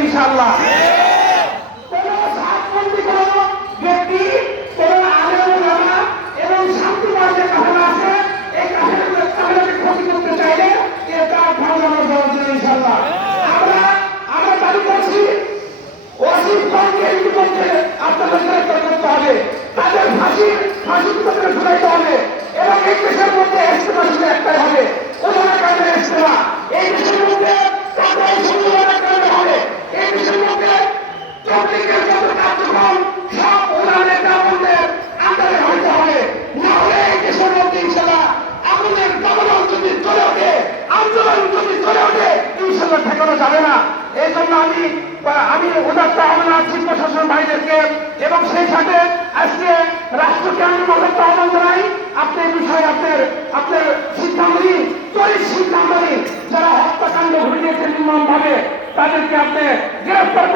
ইনশাআল্লাহ। কোন সাতপন্থী কোন ব্যক্তি কোন আলেম ওলামা এবং শান্তিবাদী কাফেলা আছে, এই কাফেলাকে ক্ষতি করতে চাইলে এটা ভাঙানো যাবে ইনশাআল্লাহ। আমরা দাবি করছি ওয়াসিফ খানকে ইতিমধ্যে আপনাদের গ্রেফতার করতে হবে, তাদের ফাঁসি করে ঝুলাইতে হবে এবং এই দেশের মধ্যে ইজতেমা শুধু একটাই হবে, ওলামা কাদের ইজতেমা। এই দেশের মধ্যে কাদের ওলামা কাদের হবে, এই দেশের মধ্যে তবলিগের যত কার্যক্রম সব ওলামা কাদের আন্ডারে হইতে হবে, না হলে এই দেশের মধ্যে ইনশাআল্লাহ আমাদের দমন যদি চলে ওঠে, আন্দোলন যদি চলে ওঠে, ইনশাআল্লাহ ঠেকানো যাবে না। এই জন্য আমি উদাত্ত আহ্বান আছি প্রশাসন ভাইদেরকে এবং সেই সাথে আজকে রাষ্ট্রকে আমি মহত্ব আহ্বান জানাই, আপনি এই বিষয়ে আপনার সিদ্ধান্ত নিন, ত্বরিত সিদ্ধান্ত নিন। যারা হত্যাকাণ্ড ঘটিয়েছে নির্মমভাবে তাদেরকে আপনি গ্রেফতার